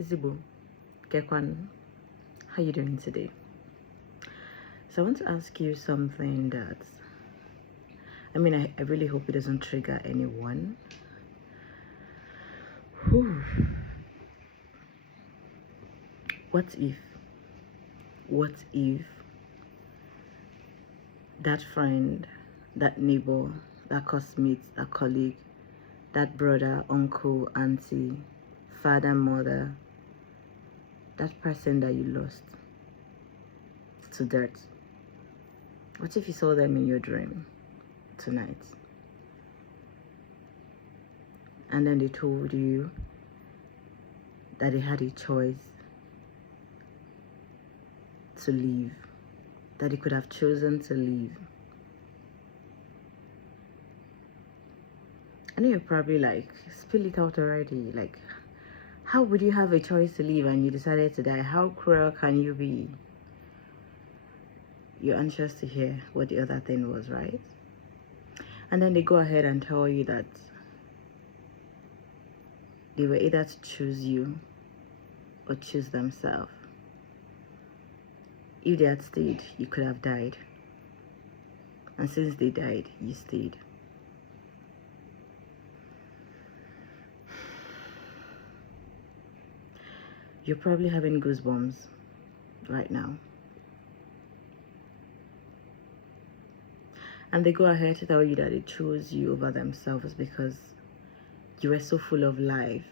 Izibu, Gekwan, how you doing today? So I want to ask you something that, I really hope it doesn't trigger anyone. Whew. What if that friend, that neighbor, that classmate, that colleague, that brother, uncle, auntie, father, mother, that person that you lost to dirt, what if you saw them in your dream tonight? And then they told you that they had a choice to leave, that they could have chosen to leave. I know you're probably like, spill it out already. Like, how would you have a choice to leave and you decided to die? How cruel can you be? You're anxious to hear what the other thing was, right? And then they go ahead and tell you that they were either to choose you or choose themselves. If they had stayed, you could have died. And since they died, you stayed. You're probably having goosebumps right now. And they go ahead to tell you that they chose you over themselves because you were so full of life.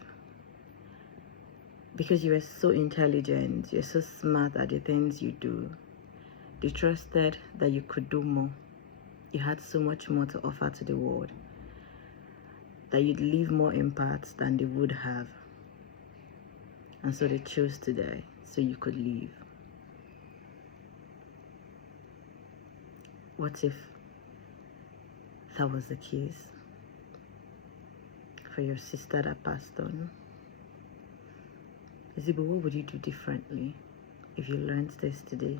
Because you were so intelligent, you're so smart at the things you do. They trusted that you could do more. You had so much more to offer to the world. That you'd leave more impact than they would have. And so they chose to die so you could leave. What if that was the case for your sister that passed on? Izibu, what would you do differently if you learned this today?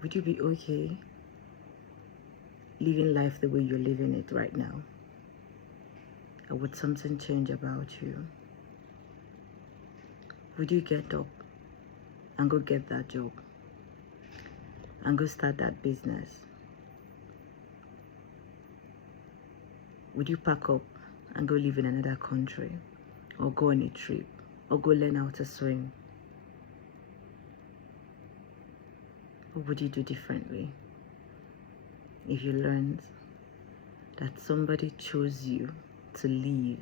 Would you be okay living life the way you're living it right now? Or would something change about you? Would you get up and go get that job? And go start that business? Would you pack up and go live in another country? Or go on a trip? Or go learn how to swim? What would you do differently if you learned that somebody chose you to leave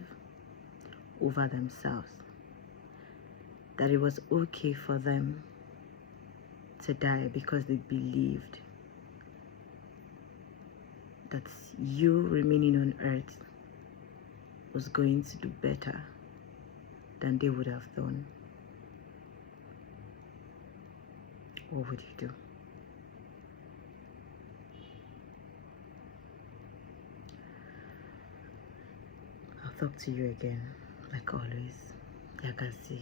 over themselves? That it was okay for them to die because they believed that you remaining on earth was going to do better than they would have done? What would you do? I'll talk to you again, like always. Yagasi.